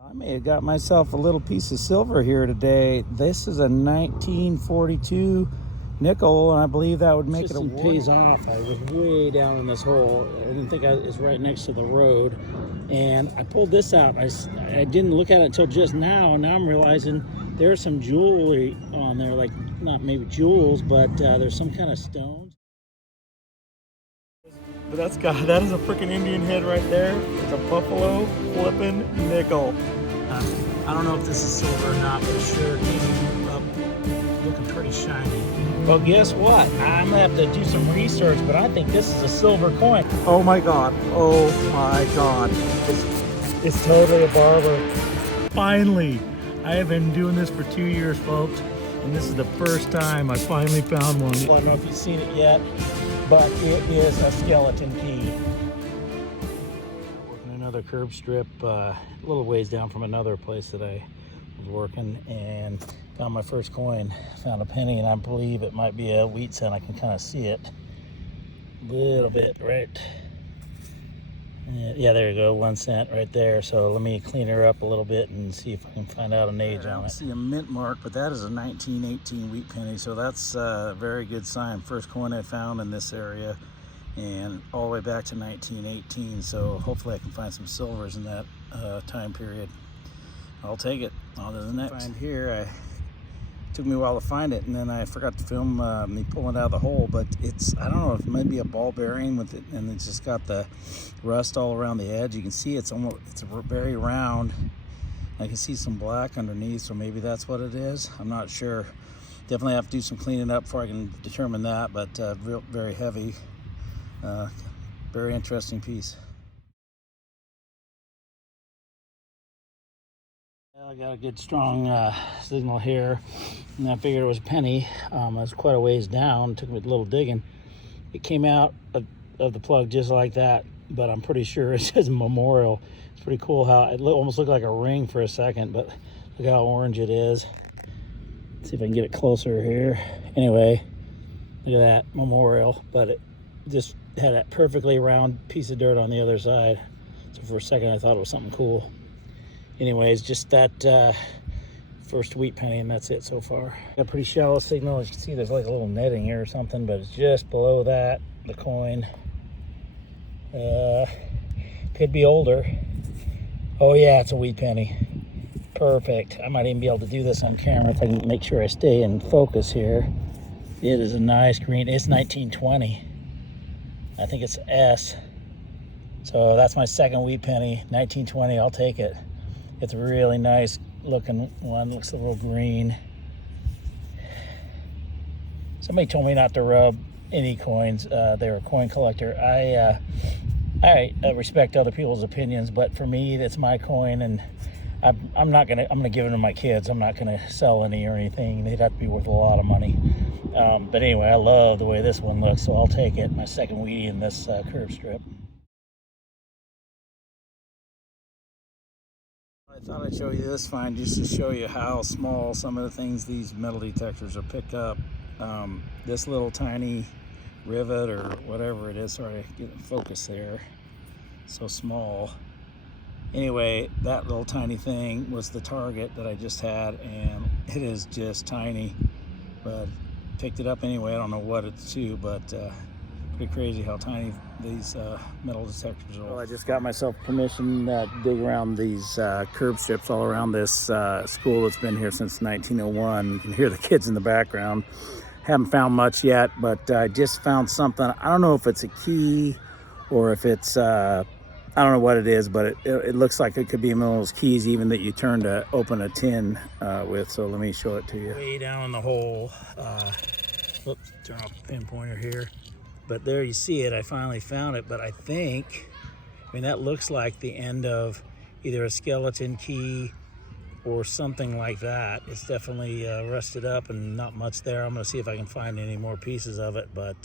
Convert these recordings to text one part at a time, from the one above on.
I may have got myself a little piece of silver here today. This is a 1942 nickel, and I believe that would make it a System pays off. I was way down in this hole. I didn't think it was right next to the road, and I pulled this out. I didn't look at it until just now, and now I'm realizing there's some jewelry on there, like not maybe jewels, but there's some kind of stones. But that is a freaking Indian head right there. It's a buffalo flippin' nickel. I don't know if this is silver or not, but it sure came up looking pretty shiny. Well, guess what? I'm gonna have to do some research, but I think this is a silver coin. Oh my god. Oh my god. It's totally a barber. Finally. I have been doing this for 2 years, folks, and this is the first time I finally found one. I don't know if you've seen it yet, but it is a skeleton key. Working another curb strip a little ways down from another place that I was working, and found my first coin. Found a penny, and I believe it might be a wheat cent. I can kind of see it a little bit, right? Yeah, there you go, 1 cent right there. So let me clean her up a little bit and see if I can find out an age on it. I don't see a mint mark, but that is a 1918 wheat penny, so that's a very good sign. First coin I found in this area, and all the way back to 1918, so hopefully I can find some silvers in that time period. I'll take it. On to the next. Find here, took me a while to find it, and then I forgot to film me pulling it out of the hole, but it's, I don't know, if it might be a ball bearing with it, and it's just got the rust all around the edge. You can see it's very round. I can see some black underneath, so maybe that's what it is. I'm not sure. Definitely have to do some cleaning up before I can determine that, but very heavy. Very interesting piece. I got a good strong signal here, and I figured it was a penny. It was quite a ways down. It took me a little digging. It came out of the plug just like that, but I'm pretty sure it says Memorial. It's pretty cool how it almost looked like a ring for a second, but look how orange it is. Let's see if I can get it closer here. Anyway, look at that, Memorial, but it just had that perfectly round piece of dirt on the other side. So for a second I thought it was something cool. Anyways, just that first wheat penny, and that's it so far. Got a pretty shallow signal. As you can see, there's like a little netting here or something, but it's just below that, the coin. Could be older. Oh yeah, it's a wheat penny. Perfect. I might even be able to do this on camera if I can make sure I stay in focus here. It is a nice green. It's 1920. I think it's S. So that's my second wheat penny, 1920. I'll take it. It's a really nice looking one. Looks a little green. Somebody told me not to rub any coins. They're a coin collector. I respect other people's opinions, but for me, that's my coin, and I'm gonna give it to my kids. I'm not gonna sell any or anything. They'd have to be worth a lot of money. But anyway, I love the way this one looks, so I'll take it. My second wheatie in this curve strip. I thought I'd show you this find just to show you how small some of the things these metal detectors will pick up. This little tiny rivet or whatever it is, sorry, get in focus there, so small. Anyway, that little tiny thing was the target that I just had, and it is just tiny, but picked it up anyway. I don't know what it's to, but pretty crazy how tiny these metal detectors are. Well, I just got myself permission to dig around these curb strips all around this school that's been here since 1901. You can hear the kids in the background. Haven't found much yet, but I just found something. I don't know if it's a key or if it's, I don't know what it is, but it looks like it could be one of those keys even that you turn to open a tin with. So let me show it to you. Way down in the hole. Whoops, turn off the pinpointer here. But there you see it. I finally found it, but I mean, that looks like the end of either a skeleton key or something like that. It's definitely rusted up and not much there. I'm gonna see if I can find any more pieces of it, but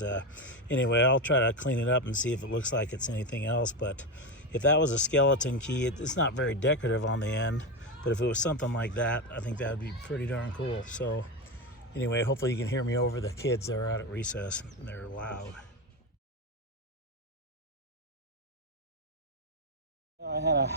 anyway, I'll try to clean it up and see if it looks like it's anything else. But if that was a skeleton key, it's not very decorative on the end, but if it was something like that, I think that would be pretty darn cool. So anyway, hopefully you can hear me over the kids that are out at recess. They're loud. I had a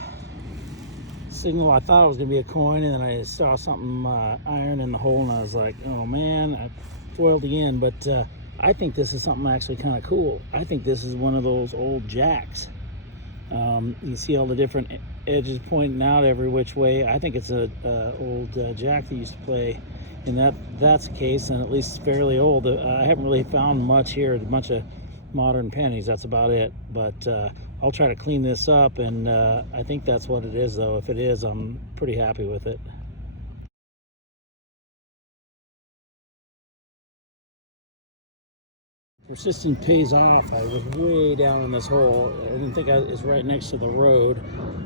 signal. I thought it was gonna be a coin, and then I saw something iron in the hole, and I was like, oh man, I foiled again. But I think this is something actually kind of cool. I think this is one of those old jacks. You see all the different edges pointing out every which way. I think it's a old jack that used to play. And that's the case, and at least it's fairly old. I haven't really found much here. A bunch of modern pennies, that's about it. But I'll try to clean this up, and I think that's what it is, though. If it is, I'm pretty happy with it. Persistence pays off. I was way down in this hole. I didn't think it was right next to the road,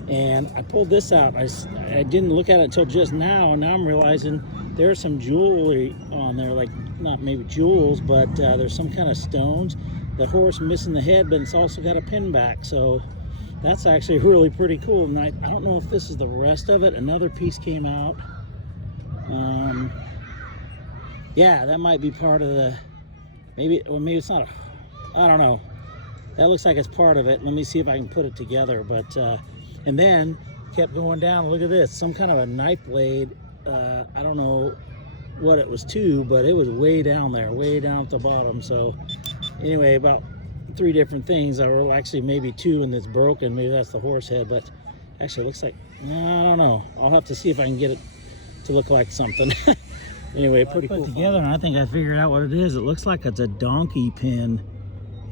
and I pulled this out. I didn't look at it until just now, and now I'm realizing there's some jewelry on there, like not maybe jewels, but there's some kind of stones. The horse missing the head, but it's also got a pin back, so that's actually really pretty cool. And I don't know if this is the rest of it. Another piece came out. Yeah, that might be part of the. Maybe it's not. I don't know. That looks like it's part of it. Let me see if I can put it together. But and then kept going down. Look at this. Some kind of a knife blade. I don't know what it was to, but it was way down there, way down at the bottom. So anyway, about 3 different things. Or actually maybe 2, and it's broken. Maybe that's the horse head. But actually, it looks like. I don't know. I'll have to see if I can get it to look like something. Anyway, pretty cool. Together, and I think I figured out what it is. It looks like it's a donkey pin.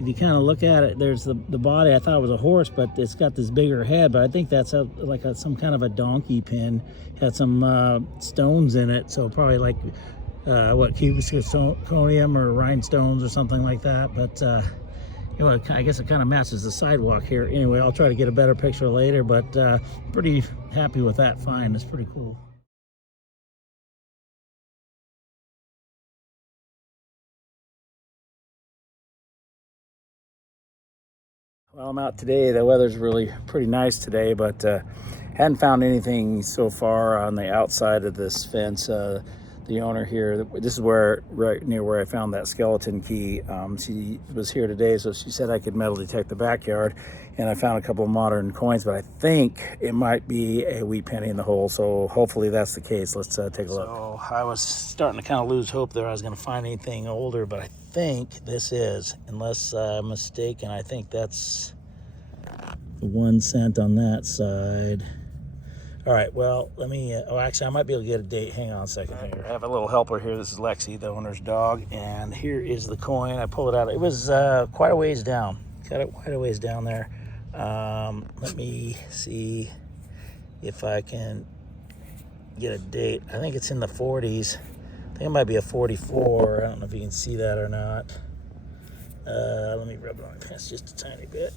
If you kind of look at it, there's the body. I thought it was a horse, but it's got this bigger head. But I think that's some kind of a donkey pin. Had some stones in it, so probably like what, cubic zirconium or rhinestones or something like that. But you know, I guess it kind of matches the sidewalk here. Anyway, I'll try to get a better picture later. But pretty happy with that find. It's pretty cool. Well, I'm out today. The weather's really pretty nice today, but hadn't found anything so far on the outside of this fence. The owner here, this is right near where I found that skeleton key. She was here today, so she said I could metal detect the backyard, and I found a couple of modern coins, but I think it might be a wheat penny in the hole, so hopefully that's the case. Let's take a look. So I was starting to kind of lose hope there I was going to find anything older, but I think this is, unless I'm mistaken, I think that's 1 cent on that side. All right, well, let me, actually, I might be able to get a date. Hang on a second here. I have a little helper here. This is Lexi, the owner's dog, and here is the coin. I pulled it out. It was quite a ways down. Got it quite a ways down there. Let me see if I can get a date. I think it's in the 40s. I think it might be a 44. I don't know if you can see that or not. Let me rub it on my pants just a tiny bit.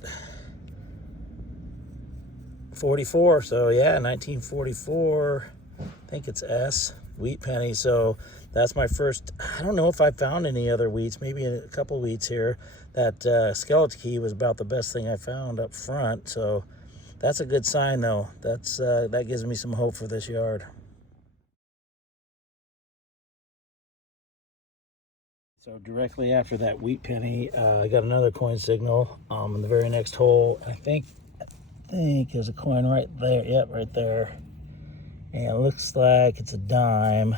44, so yeah, 1944. I think it's S, wheat penny. So that's my first. I don't know if I found any other wheats, maybe a couple of wheats here. That skeleton key was about the best thing I found up front. So that's a good sign, though. That gives me some hope for this yard. So directly after that wheat penny, I got another coin signal in the very next hole. I think there's a coin right there. Yep, right there. And it looks like it's a dime.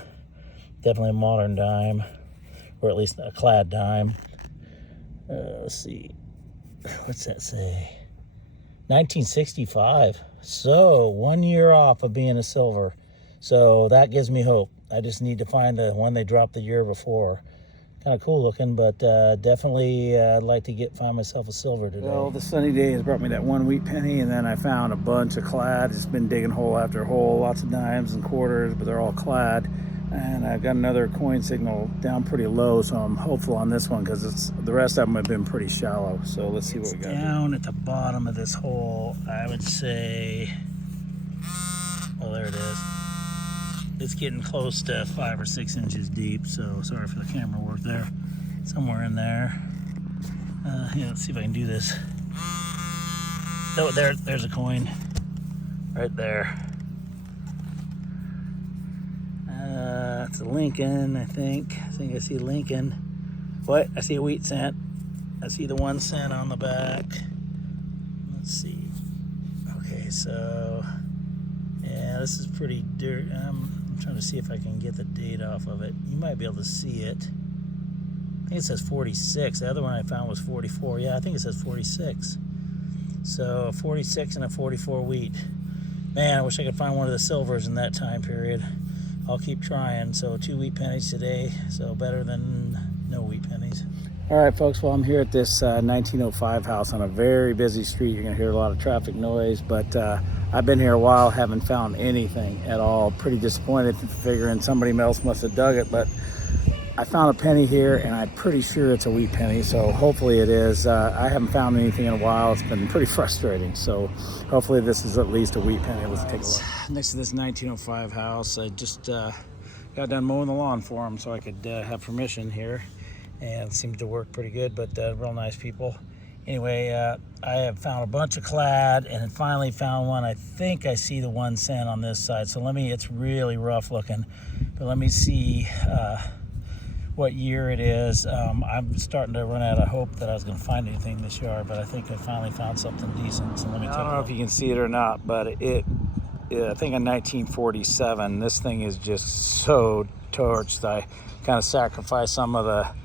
Definitely a modern dime, or at least a clad dime. Let's see. What's that say? 1965. So 1 year off of being a silver. So that gives me hope. I just need to find the one they dropped the year before. Kind of cool looking, but definitely I'd like to find myself a silver today. Well, the sunny day has brought me that 1 wheat penny, and then I found a bunch of clad. It's been digging hole after hole, lots of dimes and quarters, but they're all clad. And I've got another coin signal down pretty low, so I'm hopeful on this one because the rest of them have been pretty shallow. So let's see what we got. Down at the bottom of this hole, I would say, well, there it is. It's getting close to 5 or 6 inches deep, so sorry for the camera work there. Somewhere in there. Yeah, let's see if I can do this. Oh, there's a coin. Right there. It's a Lincoln, I think. I think I see Lincoln. What? I see a wheat cent. I see the 1 cent on the back. Let's see. Okay, so... yeah, this is pretty dirt. I'm trying to see if I can get the date off of it. You might be able to see it. I think it says 46. The other one I found was 44. Yeah, I think it says 46. So 46 and a 44 wheat. Man, I wish I could find one of the silvers in that time period. I'll keep trying. So 2 wheat pennies today. So better than no wheat pennies. All right, folks. Well, I'm here at this 1905 house on a very busy street. You're going to hear a lot of traffic noise, but I've been here a while, haven't found anything at all. Pretty disappointed, figuring somebody else must have dug it, but I found a penny here, and I'm pretty sure it's a wheat penny, so hopefully it is. I haven't found anything in a while. It's been pretty frustrating, so hopefully this is at least a wheat penny. Let's take a look. Next to this 1905 house, I just got done mowing the lawn for them so I could have permission here. And it seems to work pretty good, but real nice people. Anyway, I have found a bunch of clad and finally found one. I think I see the 1 cent on this side. So it's really rough looking, but let me see what year it is. I'm starting to run out of hope that I was gonna find anything this yard, but I think I finally found something decent. So let me take a look. I don't know if you can see it or not, but I think in 1947, this thing is just so torched. I kind of sacrificed some of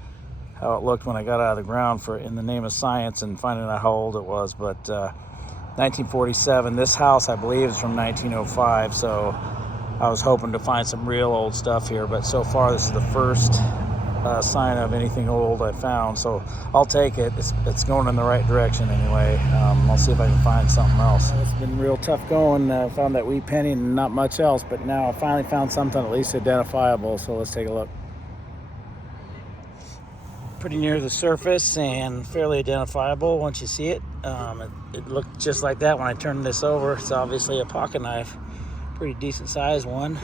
how it looked when I got out of the ground in the name of science and finding out how old it was. But 1947, this house I believe is from 1905, so I was hoping to find some real old stuff here, but so far this is the first sign of anything old I found, so I'll take it. It's going in the right direction anyway. I'll see if I can find something else. It's been real tough going. Found that wheat penny and not much else, but now I finally found something at least identifiable, so let's take a look. Pretty near the surface and fairly identifiable once you see it. It looked just like that when I turned this over. It's obviously a pocket knife, pretty decent size one.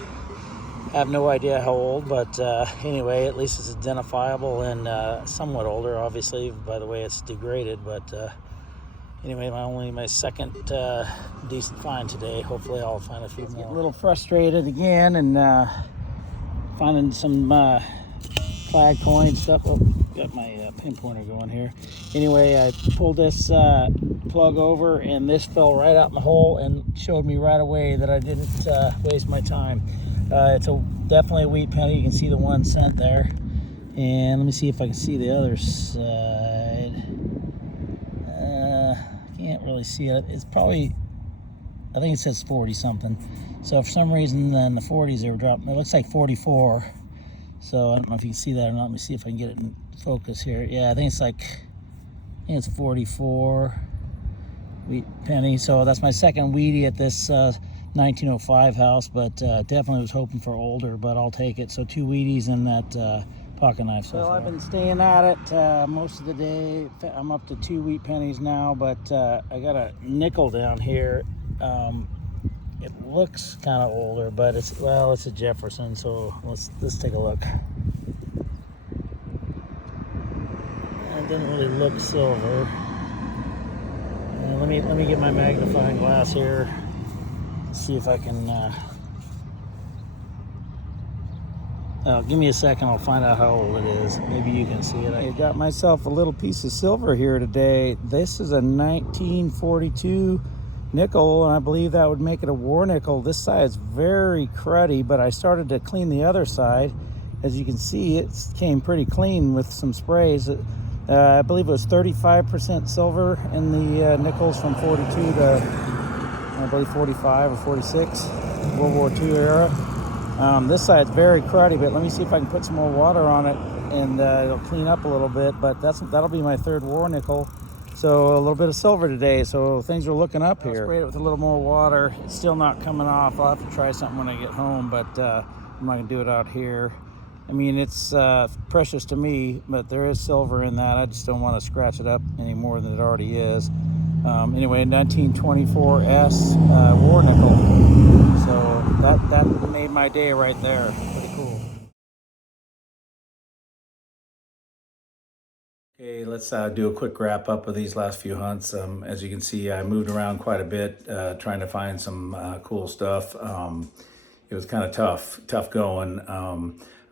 I have no idea how old, but anyway, at least it's identifiable and somewhat older, obviously, by the way it's degraded. But anyway, my second decent find today. Hopefully I'll find a few more. Get a little frustrated again and finding some flag coin stuff. Oh, got my pinpointer going here. Anyway, I pulled this plug over and this fell right out in the hole and showed me right away that I didn't waste my time. It's definitely a wheat penny. You can see the 1 cent there. And let me see if I can see the other side. Can't really see it. It's probably, I think it says 40 something. So for some reason in the 40s they were dropping. It looks like 44. So I don't know if you can see that or not. Let me see if I can get it in focus here. Yeah, I think it's 44 wheat penny. So that's my second wheatie at this 1905 house, but definitely was hoping for older, but I'll take it. So 2 wheaties and that pocket knife so far. I've been staying at it most of the day. I'm up to 2 wheat pennies now, but I got a nickel down here. It looks kind of older, but it's a Jefferson, so let's take a look. It doesn't really look silver. Let me get my magnifying glass here. See if I can. Give me a second. I'll find out how old it is. Maybe you can see it. I got myself a little piece of silver here today. This is a 1942 nickel, and I believe that would make it a war nickel. This side's very cruddy, but I started to clean the other side. As you can see, it came pretty clean with some sprays. I believe it was 35% silver in the nickels from 42 to, I believe, 45 or 46, World War II era. This side's very cruddy, but let me see if I can put some more water on it and it'll clean up a little bit, but that'll be my third war nickel. So a little bit of silver today, so things are looking up here. I'll spray it with a little more water. It's still not coming off. I'll have to try something when I get home, but I'm not gonna do it out here. I mean, it's precious to me, but there is silver in that. I just don't want to scratch it up any more than it already is. Anyway, 1924 S war nickel. So that made my day right there. Pretty cool. Okay, let's do a quick wrap up of these last few hunts. As you can see, I moved around quite a bit trying to find some cool stuff. It was kind of tough going.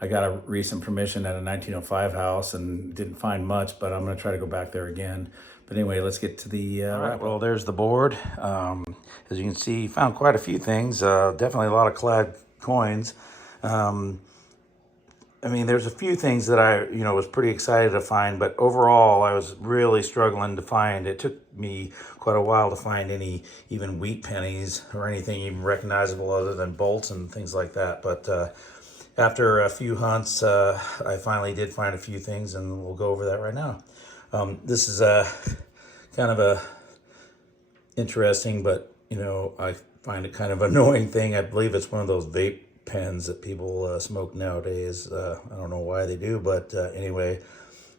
I got a recent permission at a 1905 house and didn't find much, but I'm gonna try to go back there again. But anyway, let's get to the all right. Well, there's the board. As you can see, found quite a few things. Definitely a lot of clad coins. I mean, there's a few things that I, was pretty excited to find, but overall, I was really struggling to find. It took me quite a while to find any even wheat pennies or anything even recognizable other than bolts and things like that. But after a few hunts, I finally did find a few things, and we'll go over that right now. This is kind of a interesting, but I find it kind of annoying thing. I believe it's one of those vape pens that people smoke nowadays. I don't know why they do, but anyway,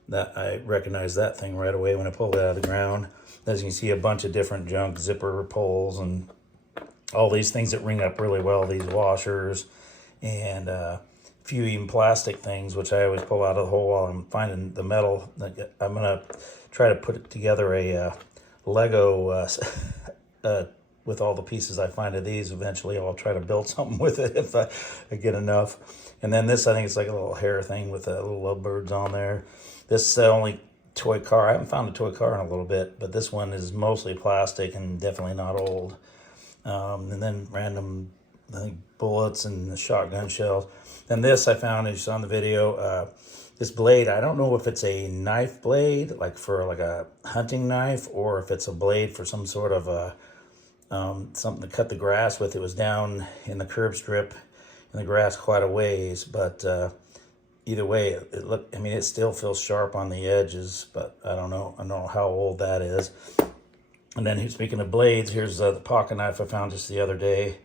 that I recognize that thing right away when I pulled it out of the ground. As you can see, a bunch of different junk zipper pulls and all these things that ring up really well, these washers, and a few even plastic things, which I always pull out of the hole while I'm finding the metal. I'm gonna try to put together a Lego with all the pieces I find of these. Eventually I'll try to build something with it if I get enough. And then this, I think it's like a little hair thing with little lovebirds on there. This is the only toy car. I haven't found a toy car in a little bit, but this one is mostly plastic and definitely not old. And then random, I think, bullets and shotgun shells. And this I found, as you saw in the video, this blade, I don't know if it's a knife blade, like for like a hunting knife, or if it's a blade for some sort of something to cut the grass with. It was down in the curb strip in the grass quite a ways, but either way, it still feels sharp on the edges, but I don't know how old that is. And then speaking of blades, here's the pocket knife I found just the other day.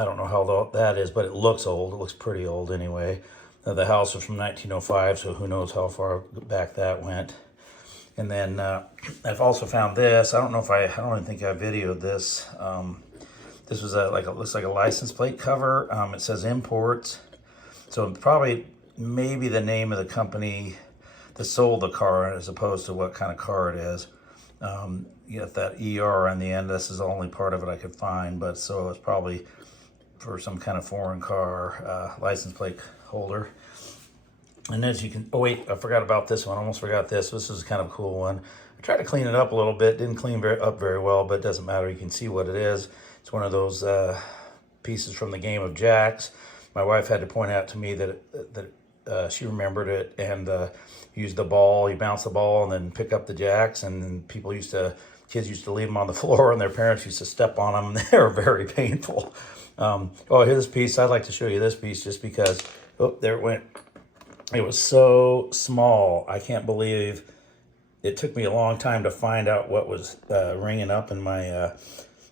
I don't know how old that is, but it looks old. It looks pretty old anyway. The house was from 1905, so who knows how far back that went. And then I've also found this. I don't even think I videoed this. This was looks like a license plate cover. It says imports. So maybe the name of the company that sold the car as opposed to what kind of car it is. You got that ER on the end. This is the only part of it I could find, but so it's probably for some kind of foreign car license plate holder. And as you can, oh wait, I forgot about this one. Almost forgot this. This is kind of a cool one. I tried to clean it up a little bit. Didn't clean up very well, but it doesn't matter. You can see what it is. It's one of those pieces from the game of jacks. My wife had to point out to me that she remembered it and used the ball. You bounce the ball and then pick up the jacks. And then kids used to leave them on the floor, and their parents used to step on them. They were very painful. Here's this piece. I'd like to show you this piece just because. Oh, there it went. It was so small. I can't believe it took me a long time to find out what was ringing up in my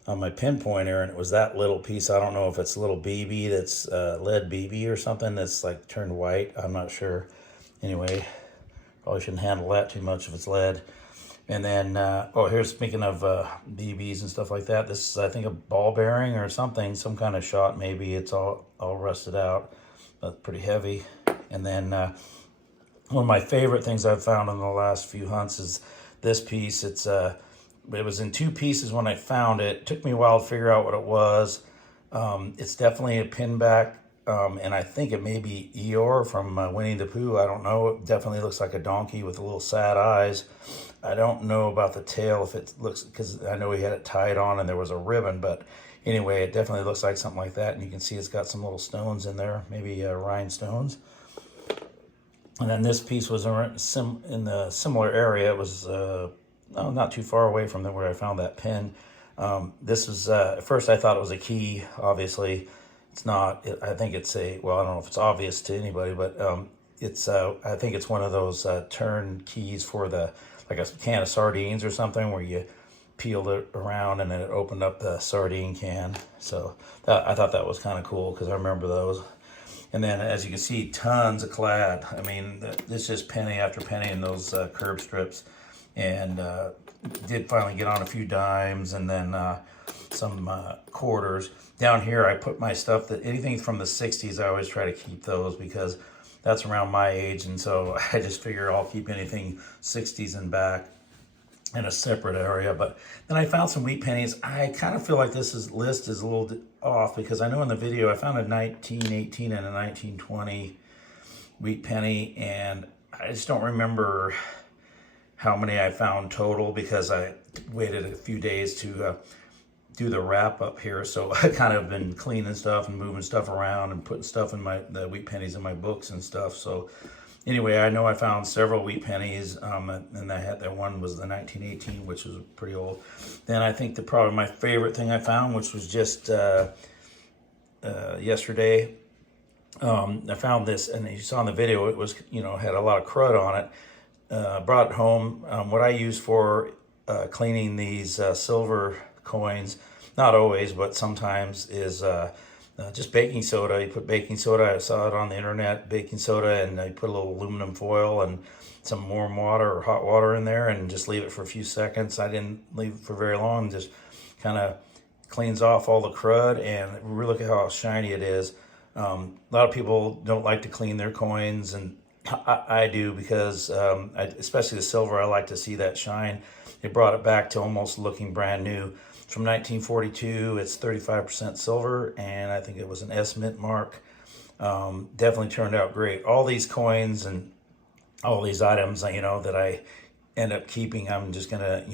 on my pinpointer, and it was that little piece. I don't know if it's a little BB that's lead BB or something that's like turned white. I'm not sure. Anyway, probably shouldn't handle that too much if it's lead. And then, here's speaking of BBs and stuff like that. This is, I think, a ball bearing or something, some kind of shot. Maybe it's all rusted out, but pretty heavy. And then one of my favorite things I've found in the last few hunts is this piece. It was in two pieces when I found it. It took me a while to figure out what it was. It's definitely a pinback, and I think it may be Eeyore from Winnie the Pooh. I don't know. It definitely looks like a donkey with little sad eyes. I don't know about the tail, if it looks, because I know he had it tied on and there was a ribbon, but anyway, it definitely looks like something like that. And you can see it's got some little stones in there, maybe rhinestones. And then this piece was in the similar area. It was not too far away from where I found that pin. This was, at first I thought it was a key. Obviously, it's not. I think it's I don't know if it's obvious to anybody, but I think it's one of those turn keys for like a can of sardines or something, where you peeled it around and then it opened up the sardine can. So I thought that was kind of cool because I remember those. And then, as you can see, tons of clad. I mean, it's just penny after penny in those curb strips. And did finally get on a few dimes and then some quarters. Down here, I put my stuff, anything from the 60s, I always try to keep those because that's around my age. And so I just figure I'll keep anything 60s and back in a separate area. But then I found some wheat pennies. I kind of feel like this list is a little off because I know in the video I found a 1918 and a 1920 wheat penny, and I just don't remember how many I found total because I waited a few days to do the wrap up here. So I kind of been cleaning stuff and moving stuff around and putting stuff in the wheat pennies in my books and stuff. So anyway, I know I found several wheat pennies, and I had that one was the 1918, which was pretty old. Then I think probably my favorite thing I found, which was just yesterday. I found this, and you saw in the video, it was, had a lot of crud on it. Brought it home. What I use for cleaning these silver coins, not always, but sometimes, is just baking soda. You put baking soda, I saw it on the internet, baking soda, and you put a little aluminum foil and some warm water or hot water in there and just leave it for a few seconds. I didn't leave it for very long, just kind of cleans off all the crud, and look at how shiny it is. A lot of people don't like to clean their coins, and I do because especially the silver, I like to see that shine. It brought it back to almost looking brand new. It's from 1942. It's 35% silver, and I think it was an S mint mark. Definitely turned out great. All these coins and all these items, that I end up keeping, I'm just gonna,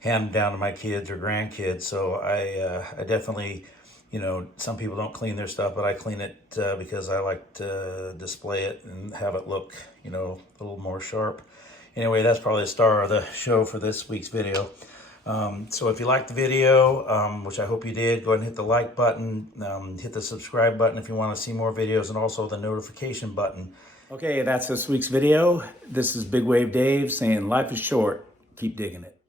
hand them down to my kids or grandkids. So I definitely, some people don't clean their stuff, but I clean it because I like to display it and have it look, a little more sharp. Anyway, that's probably the star of the show for this week's video. So if you liked the video, which I hope you did, go ahead and hit the like button, hit the subscribe button if you want to see more videos, and also the notification button. Okay, that's this week's video. This is Big Wave Dave saying life is short. Keep digging it.